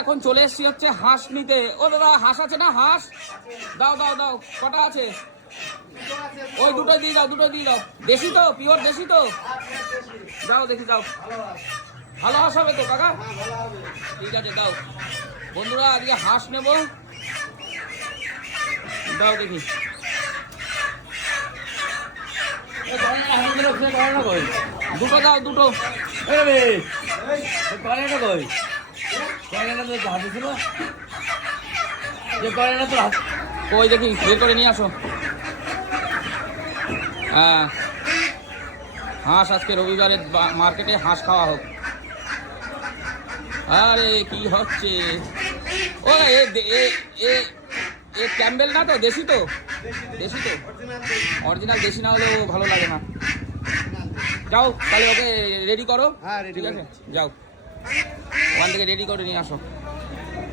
এখন চলে এসছি হচ্ছে হাঁস নিতে। ও দাদা হাঁস আছে না? হাঁস দাও দাও দাও, কটা আছে? ওই দুটোই দিয়ে দাও, দুটোই দিয়ে দাও। দেশি তো, পিওর দেশি তো? দাও দেখি, দাও। ভালো হাঁস হবে তো কাকা? ঠিক আছে দাও। বন্ধুরা আজকে হাঁস নেব, দাও দেখি। দুটো দাও, দুটো। ওই দেখি বের করে নিয়ে আসো। হ্যাঁ, হাঁস আজকে রবিবারে মার্কেটে হাঁস খাওয়া হোক। আরে কি হচ্ছে? ও এ ক্যাম্বেল না তো? দেশি তো? দেশি তো? অরিজিনাল দেশি না হলেও ভালো লাগে না। যাও তাহলে ওকে রেডি করো। হ্যাঁ, ঠিক আছে, যাও ওখান থেকে রেডি করে নিয়ে আসো।